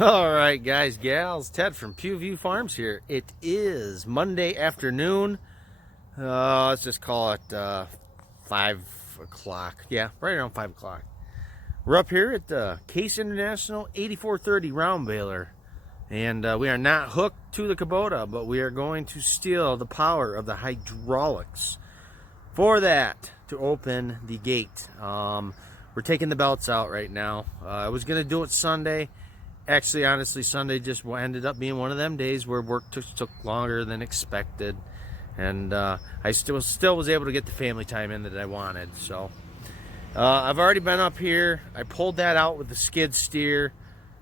All right, guys, gals, Ted from Pewview Farms here. It is Monday afternoon. Let's just call it 5 o'clock. Yeah, right around 5 o'clock. We're up here at the Case International 8430 round baler. And we are not hooked to the Kubota, but we are going to steal the power of the hydraulics. For that, to open the gate. We're taking the belts out right now. I was going to do it Sunday. Actually, honestly, Sunday just ended up being one of them days where work took longer than expected. And I still was able to get the family time in that I wanted. So I've already been up here. I pulled that out with the skid steer.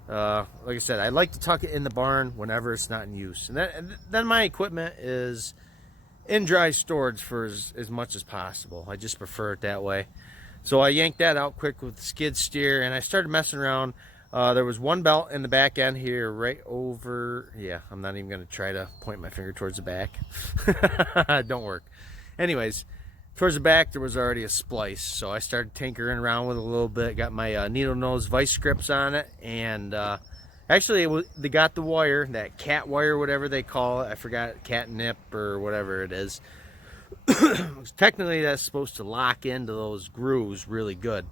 Like I said, I like to tuck it in the barn whenever it's not in use. And then my equipment is in dry storage for as much as possible. I just prefer it that way. So I yanked that out quick with the skid steer, and I started messing around. There was one belt in the back end here, right over. Yeah, I'm not even going to try to point my finger towards the back. Don't work. Anyways, towards the back, there was already a splice. So I started tinkering around with it a little bit. Got my needle nose vice grips on it. And actually, they got the wire, that cat wire, whatever they call it. I forgot, catnip or whatever it is. Technically, that's supposed to lock into those grooves really good.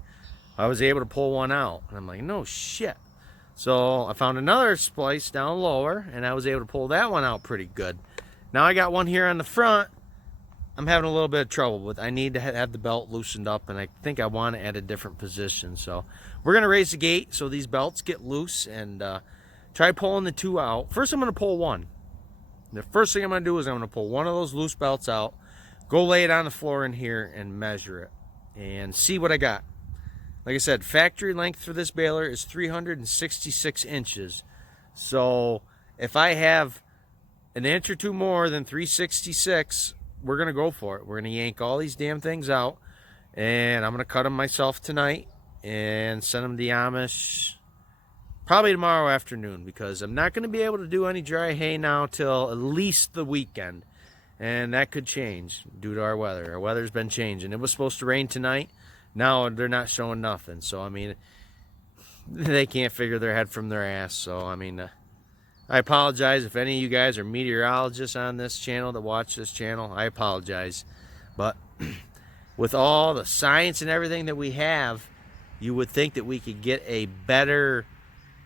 I was able to pull one out, and I'm like, no shit. So I found another splice down lower, and I was able to pull that one out pretty good. Now I got one here on the front I'm having a little bit of trouble with. I need to have the belt loosened up, and I think I want it at a different position. So we're going to raise the gate so these belts get loose and try pulling the two out. First, I'm going to pull one. The first thing I'm going to do is I'm going to pull one of those loose belts out, go lay it on the floor in here, and measure it and see what I got. Like I said, factory length for this baler is 366 inches. So if I have an inch or two more than 366, we're going to go for it. We're going to yank all these damn things out, and I'm going to cut them myself tonight and send them to the Amish probably tomorrow afternoon, because I'm not going to be able to do any dry hay now till at least the weekend. And that could change due to our weather. Our weather's been changing. It was supposed to rain tonight. Now they're not showing nothing. So, I mean, they can't figure their head from their ass. So, I mean, I apologize if any of you guys are meteorologists on this channel that watch this channel. I apologize. But with all the science and everything that we have, you would think that we could get a better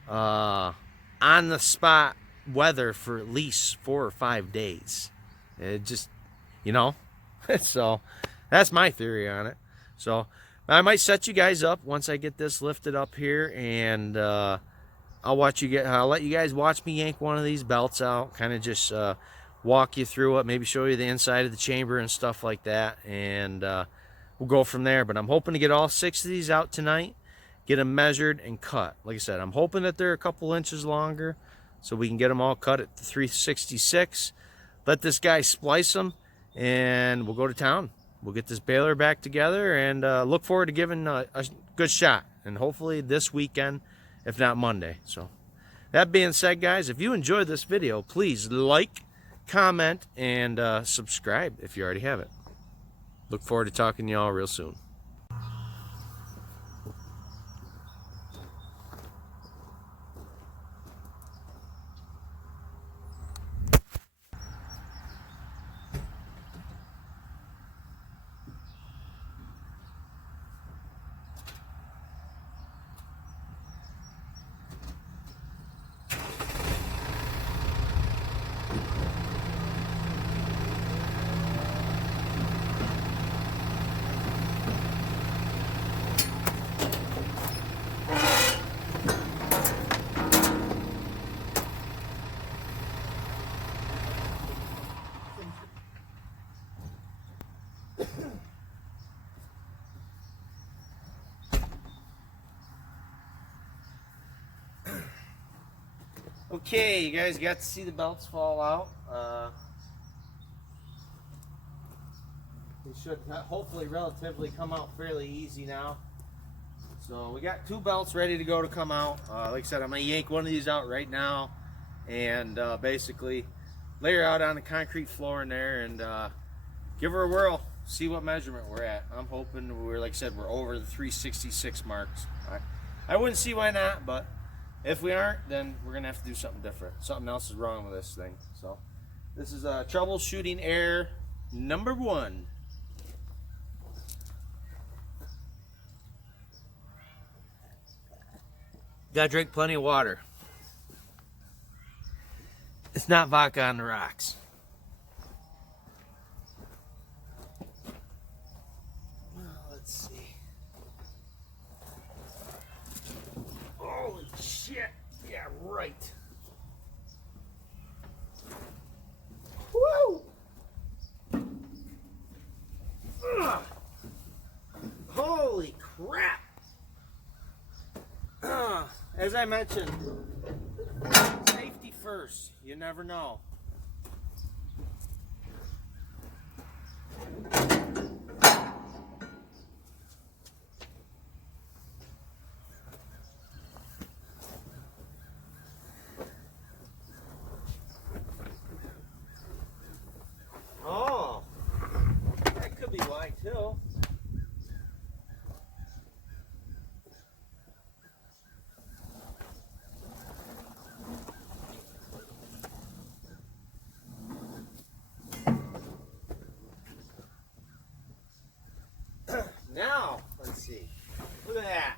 on-the-spot weather for at least 4 or 5 days. It just, you know, so that's my theory on it. So I might set you guys up once I get this lifted up here, and I'll let you guys watch me yank one of these belts out, kind of just walk you through it, maybe show you the inside of the chamber and stuff like that, and we'll go from there. But I'm hoping to get all 6 of these out tonight, get them measured and cut. Like I said, I'm hoping that they're a couple inches longer so we can get them all cut at the 366. Let this guy splice them, and we'll go to town. We'll get this baler back together, and look forward to giving a good shot, and hopefully this weekend, if not Monday. So that being said, guys, if you enjoyed this video, please like, comment, and subscribe if you already have it. Look forward to talking to y'all real soon. Okay, you guys got to see the belts fall out. They should hopefully relatively come out fairly easy now. So we got 2 belts ready to go to come out. Like I said, I'm going to yank one of these out right now and basically lay her out on the concrete floor in there and give her a whirl, see what measurement we're at. I'm hoping like I said, we're over the 366 marks. I wouldn't see why not, but If we aren't, then we're gonna have to do something different. Something else is wrong with this thing. So this is troubleshooting error number 1. Gotta drink plenty of water. It's not vodka on the rocks. Well, let's see. Holy shit. Yeah, right. Woo! Ugh. Holy crap. As I mentioned, safety first. You never know. Oh, that could be why too. Now, let's see. Look at that.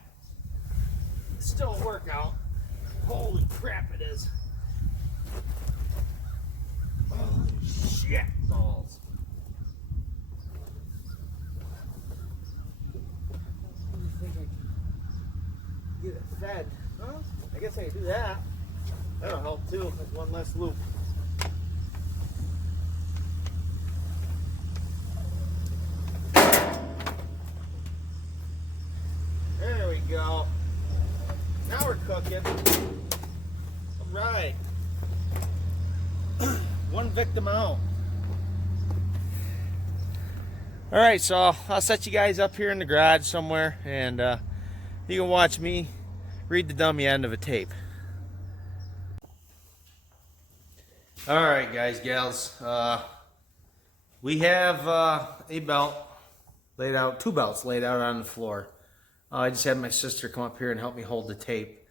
It's still a workout. Holy crap, it is. Holy shit balls. What do you think I can get it fed? Well, I guess I can do that. That'll help too. That's one less loop. There we go. Now we're cooking. All right. One victim out. All right, so I'll set you guys up here in the garage somewhere, and you can watch me read the dummy end of a tape. All right, guys, gals. We have a belt laid out, 2 belts laid out on the floor. I just had my sister come up here and help me hold the tape.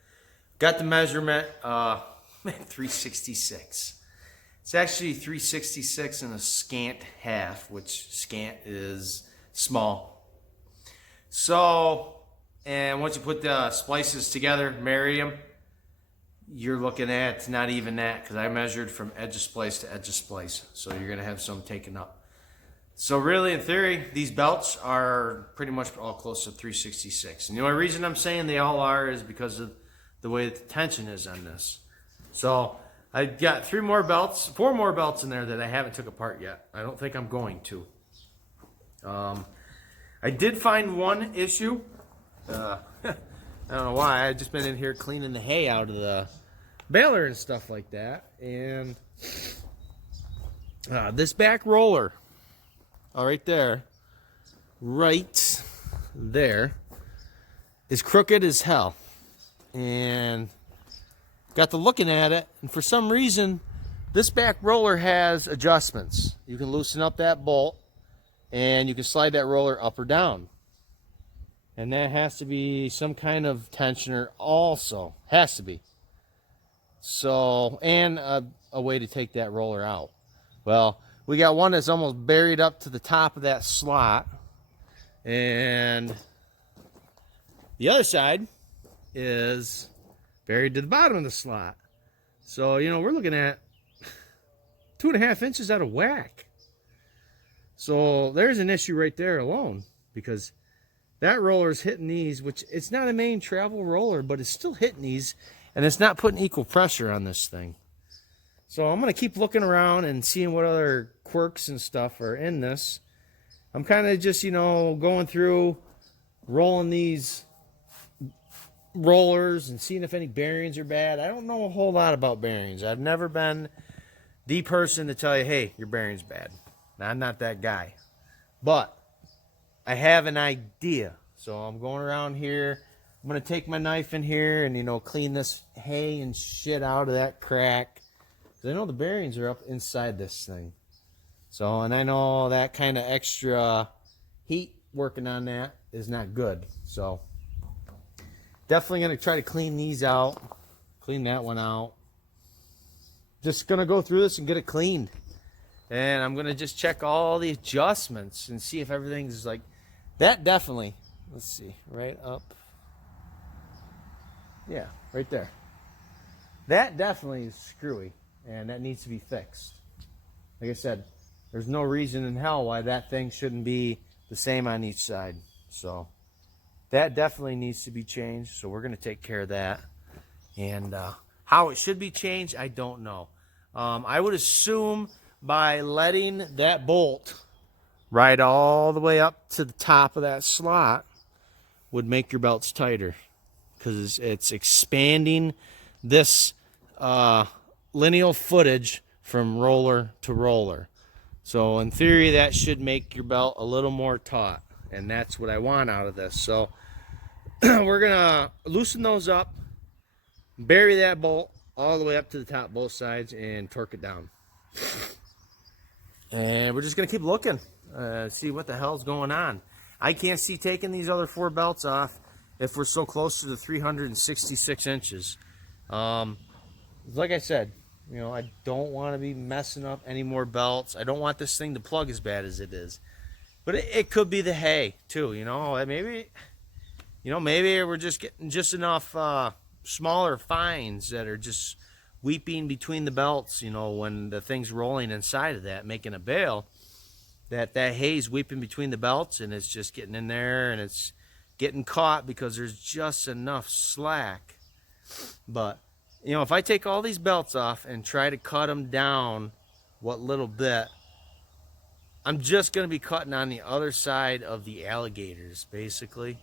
Got the measurement, 366. It's actually 366 and a scant half, which scant is small. So, and once you put the splices together, marry them, you're looking at not even that, because I measured from edge of splice to edge of splice. So you're going to have some taken up. So really, in theory, these belts are pretty much all close to 366. And the only reason I'm saying they all are is because of the way the tension is on this. So I've got 4 more belts in there that I haven't took apart yet. I don't think I'm going to. I did find one issue. I don't know why. I've just been in here cleaning the hay out of the baler and stuff like that. And this back roller, right there, is crooked as hell. And got to looking at it, and for some reason, this back roller has adjustments. You can loosen up that bolt, and you can slide that roller up or down. And that has to be some kind of tensioner also. Has to be. So, and a way to take that roller out. Well, we got one that's almost buried up to the top of that slot. And the other side is buried to the bottom of the slot. So, you know, we're looking at 2.5 inches out of whack. So there's an issue right there alone, because that roller is hitting these, which it's not a main travel roller, but it's still hitting these, and it's not putting equal pressure on this thing. So I'm going to keep looking around and seeing what other quirks and stuff are in this. I'm kind of just, you know, going through, rolling these rollers and seeing if any bearings are bad. I don't know a whole lot about bearings. I've never been the person to tell you, hey, your bearing's bad. Now, I'm not that guy. But I have an idea. So I'm going around here. I'm going to take my knife in here and, you know, clean this hay and shit out of that crack. Because I know the bearings are up inside this thing. So, and I know that kind of extra heat working on that is not good. So, definitely going to try to clean these out. Clean that one out. Just gonna go through this and get it cleaned. And I'm gonna just check all the adjustments and see if everything's like that. Definitely, let's see, right up. Yeah, right there. That definitely is screwy, and that needs to be fixed. Like I said, there's no reason in hell why that thing shouldn't be the same on each side. So that definitely needs to be changed. So we're gonna take care of that. And how it should be changed, I don't know. I would assume by letting that bolt ride all the way up to the top of that slot would make your belts tighter, because it's expanding this lineal footage from roller to roller. So in theory, that should make your belt a little more taut, and that's what I want out of this. So we're gonna loosen those up, bury that bolt all the way up to the top, both sides, and torque it down. And we're just gonna keep looking, see what the hell's going on. I can't see taking these other 4 belts off if we're so close to the 366 inches. Like I said, you know, I don't want to be messing up any more belts. I don't want this thing to plug as bad as it is. But it could be the hay too, you know. Maybe we're just getting just enough smaller fines that are just weeping between the belts, you know, when the thing's rolling inside of that, making a bale, that hay's weeping between the belts, and it's just getting in there, and it's getting caught because there's just enough slack. But, you know, if I take all these belts off and try to cut them down what little bit, I'm just going to be cutting on the other side of the alligators, basically,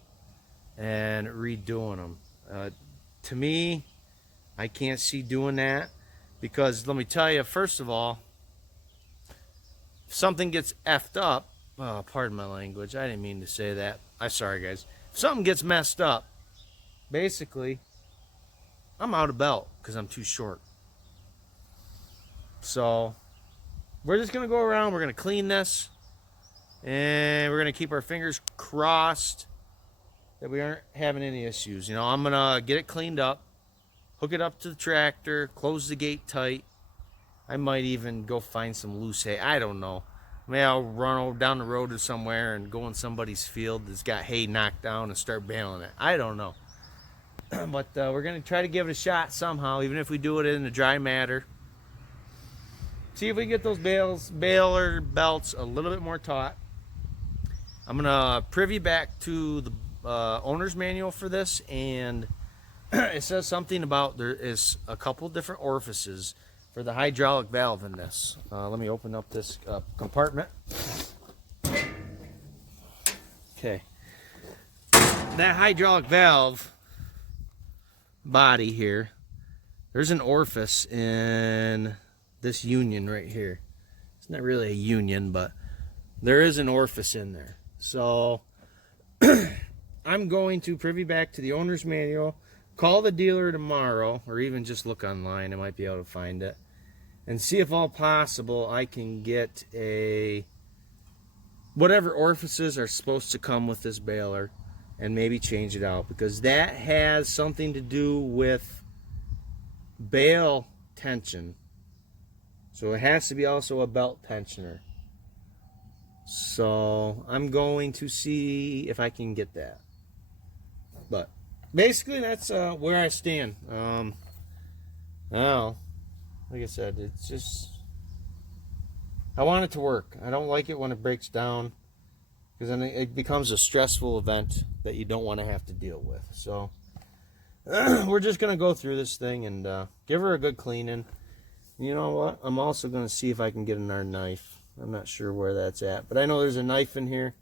and redoing them. To me, I can't see doing that, because let me tell you, first of all, if something gets effed up, oh, pardon my language, I didn't mean to say that. I'm sorry, guys. If something gets messed up, basically, I'm out of belt because I'm too short. So we're just going to go around, we're going to clean this, and we're going to keep our fingers crossed that we aren't having any issues. You know, I'm going to get it cleaned up, hook it up to the tractor, close the gate tight. I might even go find some loose hay. I don't know. Maybe I'll run over down the road to somewhere and go in somebody's field that's got hay knocked down and start baling it. I don't know. But we're going to try to give it a shot somehow, even if we do it in the dry matter. See if we can get those baler belts a little bit more taut. I'm going to privy back to the owner's manual for this, and it says something about there is a couple different orifices for the hydraulic valve in this. Let me open up this compartment. Okay. That hydraulic valve body here, there's an orifice in this union right here. It's not really a union, but there is an orifice in there. So I'm going to privy back to the owner's manual, call the dealer tomorrow, or even just look online, I might be able to find it, and see if all possible I can get whatever orifices are supposed to come with this baler, and maybe change it out, because that has something to do with bale tension. So it has to be also a belt tensioner. So I'm going to see if I can get that. But basically that's where I stand. Well, like I said, it's just, I want it to work. I don't like it when it breaks down, because then it becomes a stressful event that you don't want to have to deal with. So we're just going to go through this thing and give her a good cleaning. You know what? I'm also going to see if I can get another knife. I'm not sure where that's at, but I know there's a knife in here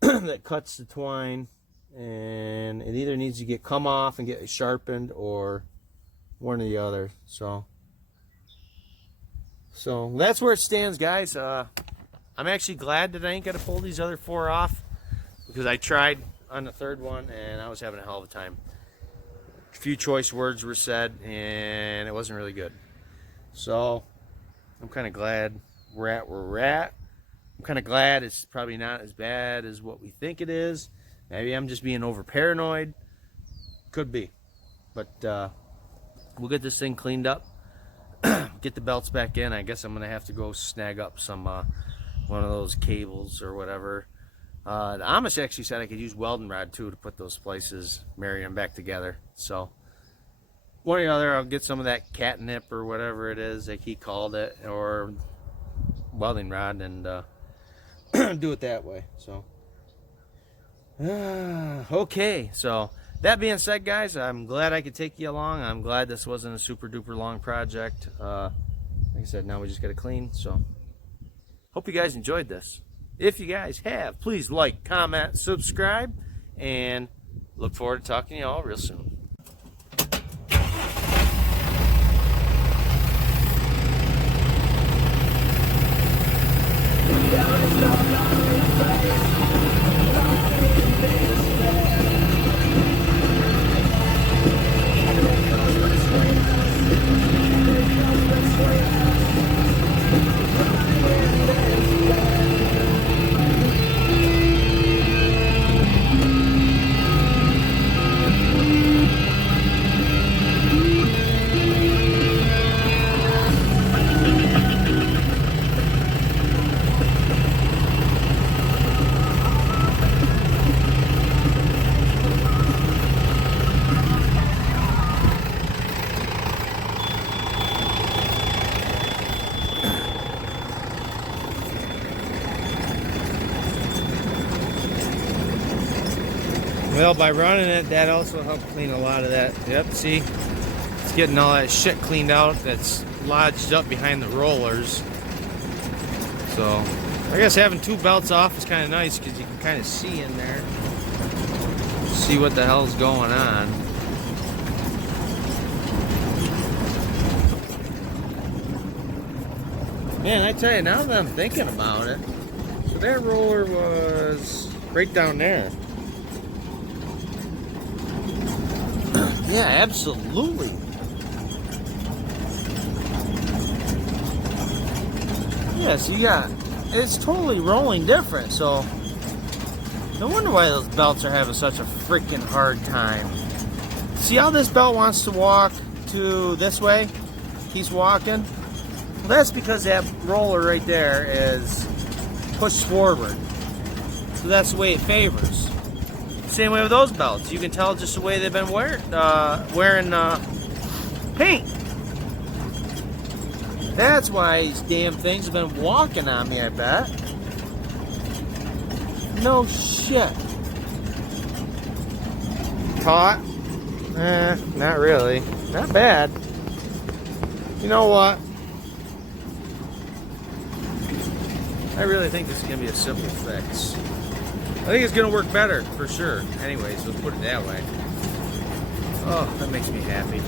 that cuts the twine, and it either needs to get come off and get sharpened, or one or the other. So that's where it stands, guys. I'm actually glad that I ain't got to pull these other 4 off, because I tried on the 3rd one and I was having a hell of a time. A few choice words were said and it wasn't really good. So I'm kind of glad we're at where we're at. I'm kind of glad it's probably not as bad as what we think it is. Maybe I'm just being over paranoid. Could be. But we'll get this thing cleaned up, get the belts back in. I guess I'm gonna have to go snag up some one of those cables or whatever. The Amish actually said I could use welding rod too to put those splices, marry them back together. So one or the other, I'll get some of that catnip or whatever it is like he called it, or welding rod, and do it that way. So okay, so that being said, guys, I'm glad I could take you along. I'm glad this wasn't a super duper long project. Like I said, now we just got to clean. So hope you guys enjoyed this. If you guys have, please like, comment, subscribe, and look forward to talking to you all real soon. Well, by running it, that also helped clean a lot of that. Yep, see? It's getting all that shit cleaned out that's lodged up behind the rollers. So, I guess having two belts off is kind of nice because you can kind of see in there. See what the hell's going on. Man, I tell you, now that I'm thinking about it, so that roller was right down there. Yeah, absolutely. Yeah, so you got, it's totally rolling different, so no wonder why those belts are having such a freaking hard time. See how this belt wants to walk to this way? He's walking. Well, that's because that roller right there is pushed forward. So that's the way it favors. Same way with those belts. You can tell just the way they've been wearing paint. That's why these damn things have been walking on me, I bet. No shit. Taut? Not really. Not bad. You know what? I really think this is going to be a simple fix. I think it's going to work better, for sure. Anyways, let's put it that way. Oh, that makes me happy.